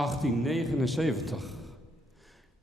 (1879).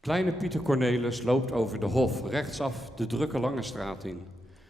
Kleine Pieter Cornelis loopt over de Hof, rechtsaf de drukke Lange Straat in.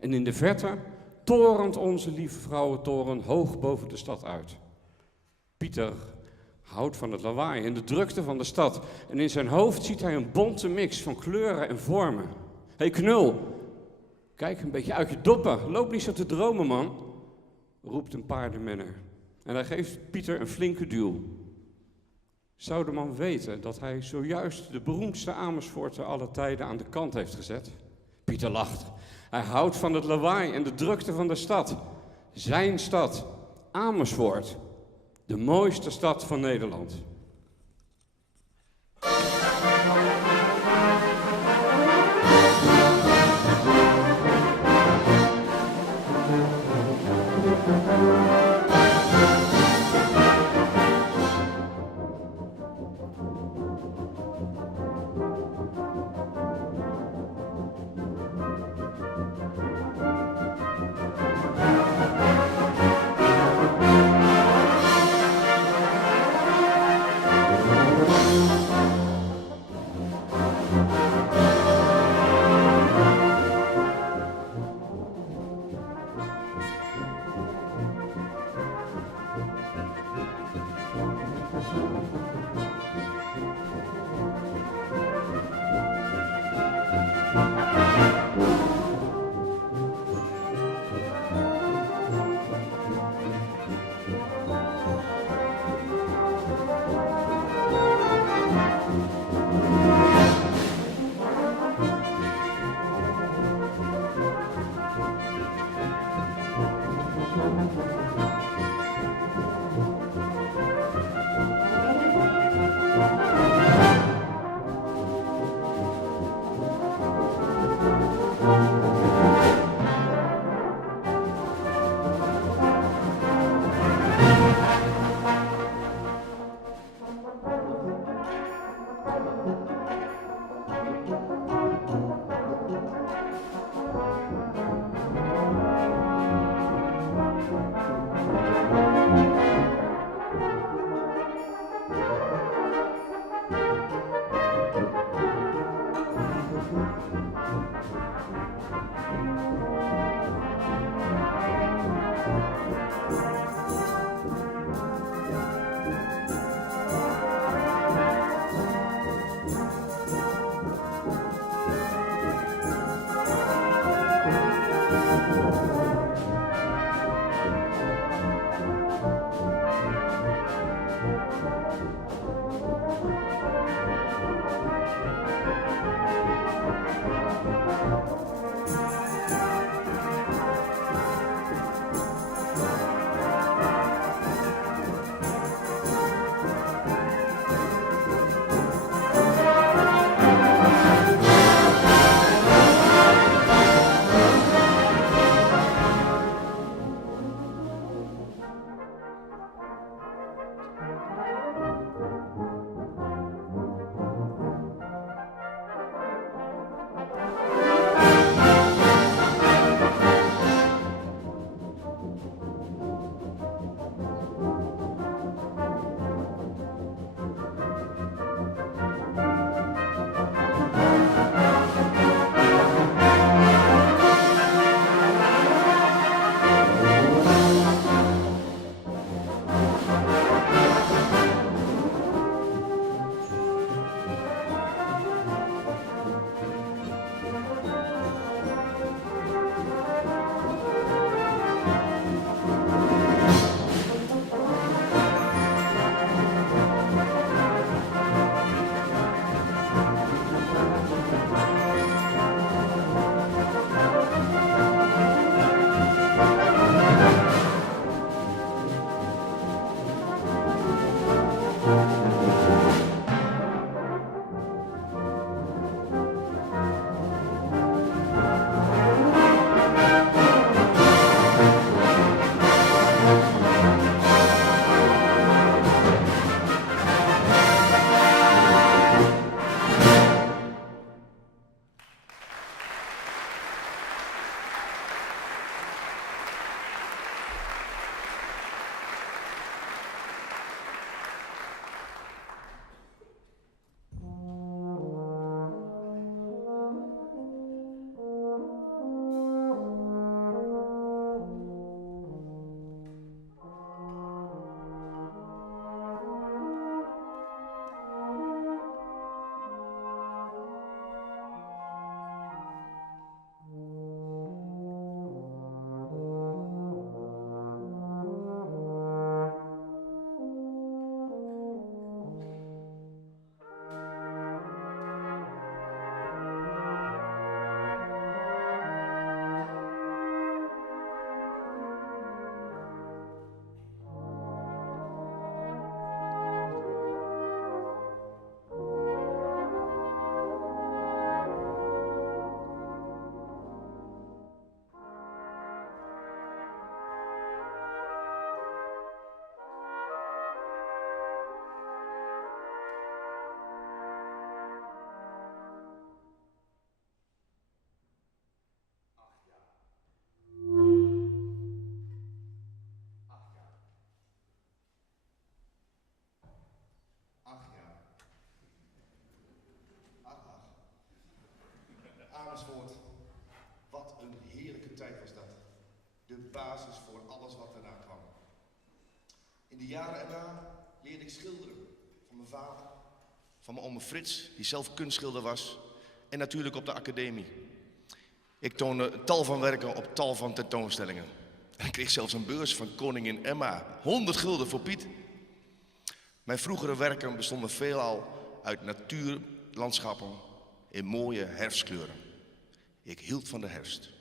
En in de verte torent onze lieve vrouwentoren hoog boven de stad uit. Pieter houdt van het lawaai en de drukte van de stad. En in zijn hoofd ziet hij een bonte mix van kleuren en vormen. Hé knul, kijk een beetje uit je doppen, loop niet zo te dromen man, roept een paardenmenner. En hij geeft Pieter een flinke duw. Zou de man weten dat hij zojuist de beroemdste Amersfoorter aller tijden aan de kant heeft gezet? Pieter lacht. Hij houdt van het lawaai en de drukte van de stad. Zijn stad, Amersfoort, de mooiste stad van Nederland. de basis voor alles wat daarna kwam. In de jaren erna leerde ik schilderen van mijn vader, van mijn oom Frits, die zelf kunstschilder was, en natuurlijk op de academie. Ik toonde tal van werken op tal van tentoonstellingen. En ik kreeg zelfs een beurs van koningin Emma, 100 gulden voor Piet. Mijn vroegere werken bestonden veelal uit natuurlandschappen in mooie herfstkleuren. Ik hield van de herfst.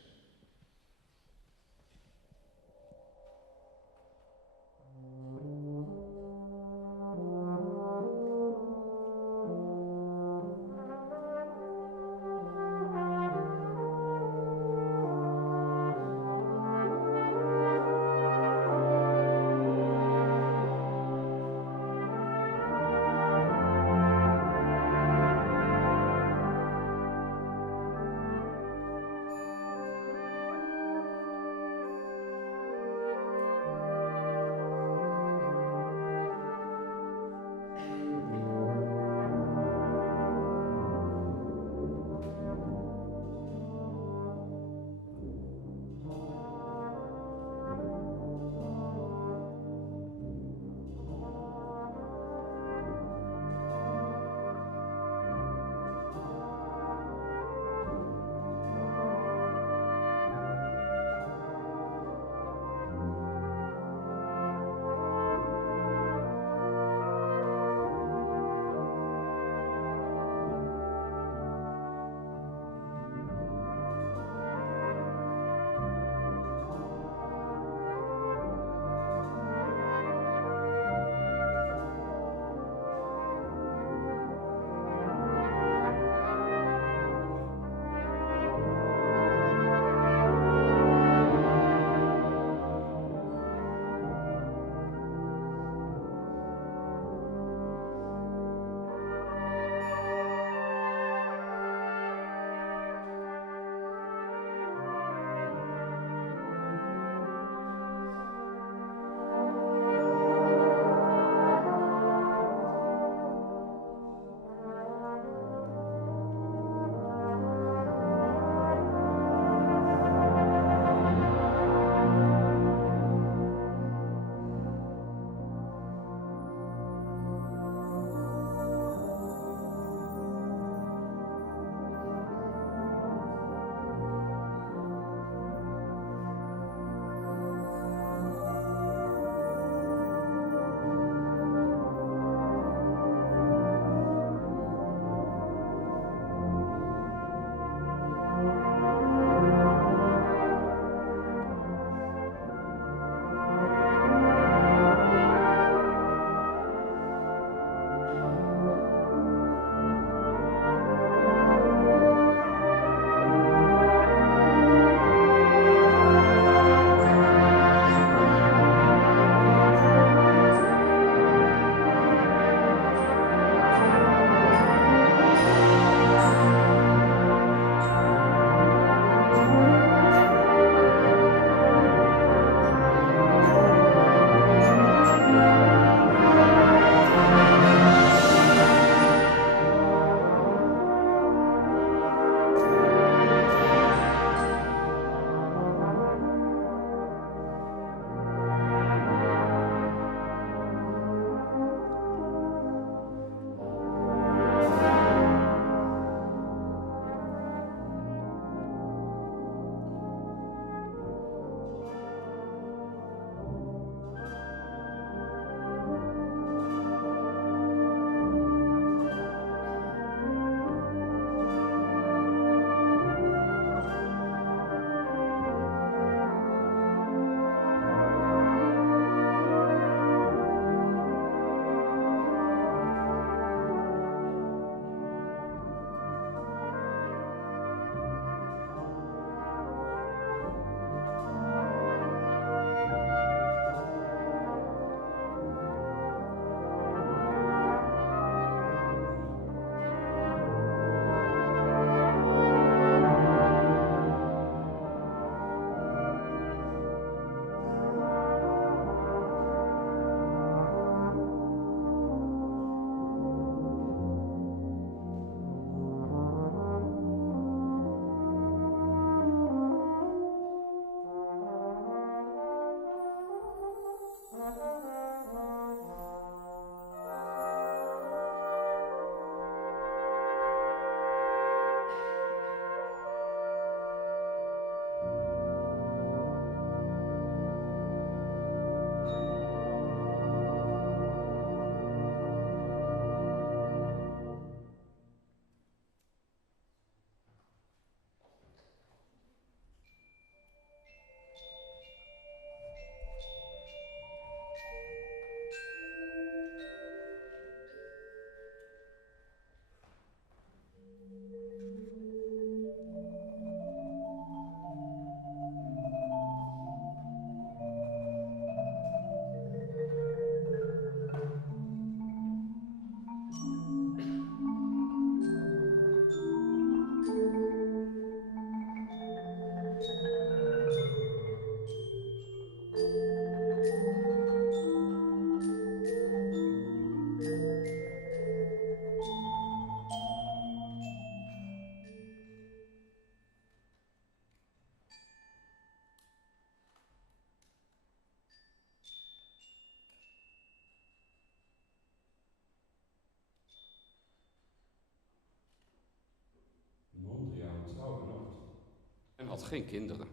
had geen kinderen.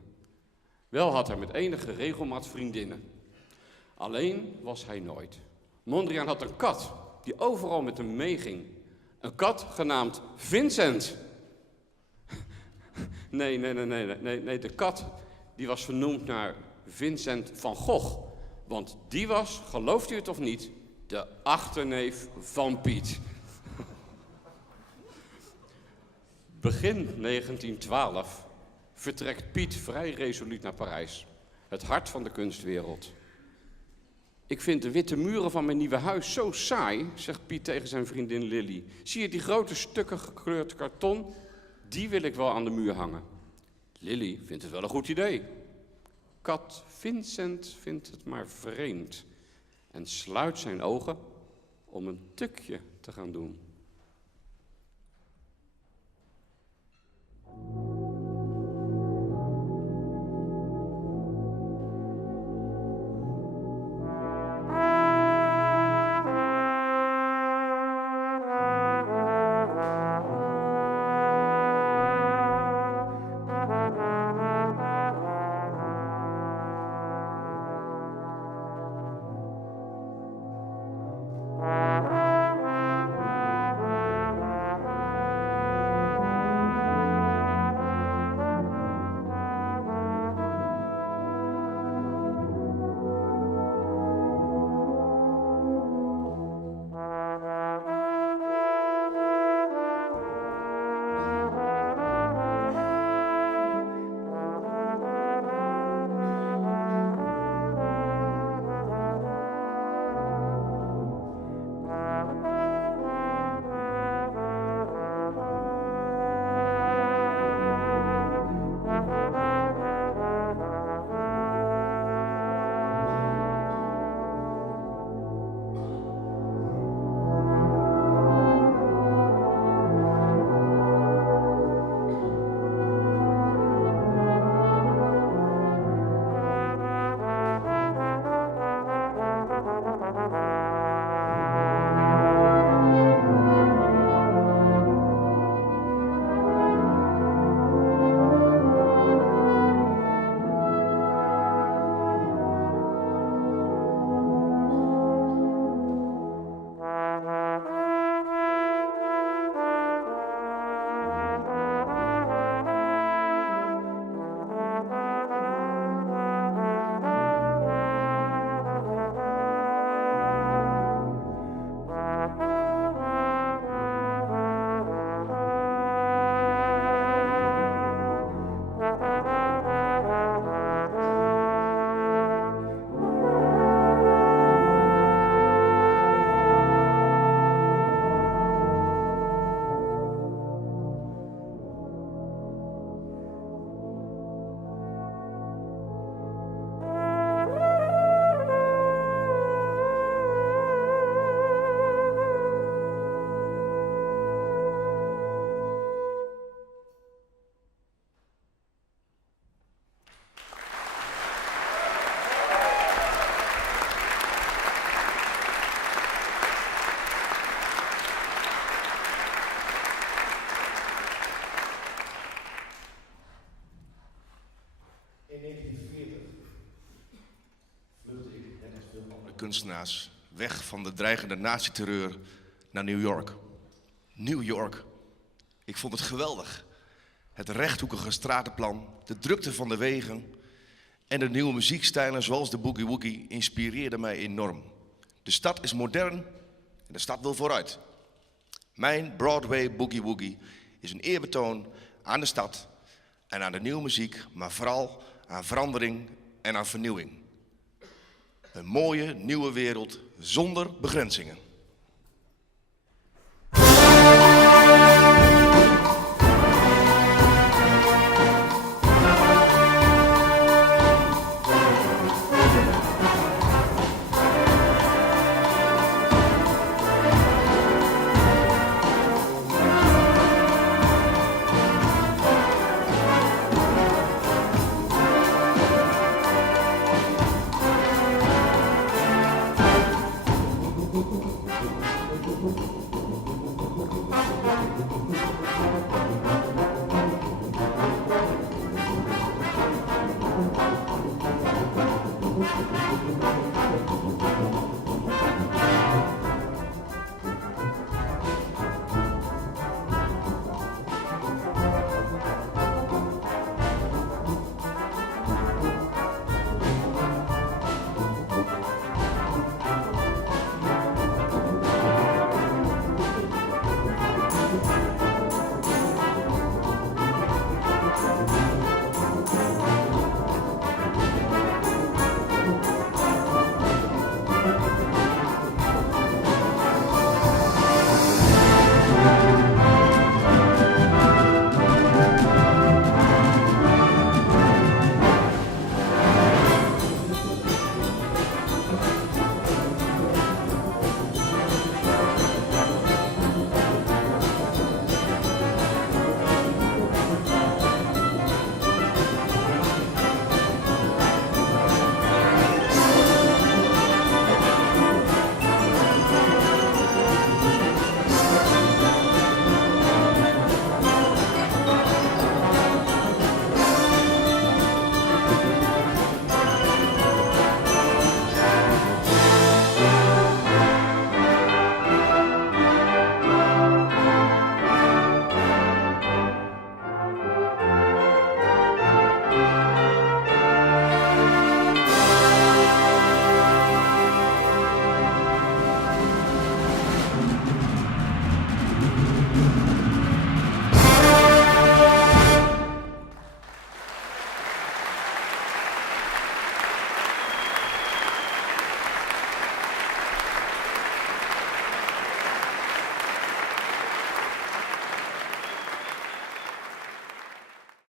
Wel had hij met enige regelmaat vriendinnen. Alleen was hij nooit. Mondriaan had een kat die overal met hem meeging. Een kat genaamd Vincent. Nee, de kat die was vernoemd naar Vincent van Gogh. Want die was, gelooft u het of niet, de achterneef van Piet. Begin 1912 vertrekt Piet vrij resoluut naar Parijs, het hart van de kunstwereld. Ik vind de witte muren van mijn nieuwe huis zo saai, zegt Piet tegen zijn vriendin Lily. Zie je die grote stukken gekleurd karton? Die wil ik wel aan de muur hangen. Lily vindt het wel een goed idee. Kat Vincent vindt het maar vreemd en sluit zijn ogen om een tukje te gaan doen. Kunstenaars weg van de dreigende nazi-terreur naar New York. New York. Ik vond het geweldig. Het rechthoekige stratenplan, de drukte van de wegen en de nieuwe muziekstijlen zoals de boogie woogie inspireerden mij enorm. De stad is modern en de stad wil vooruit. Mijn Broadway boogie woogie is een eerbetoon aan de stad en aan de nieuwe muziek, maar vooral aan verandering en aan vernieuwing. Een mooie nieuwe wereld zonder begrenzingen.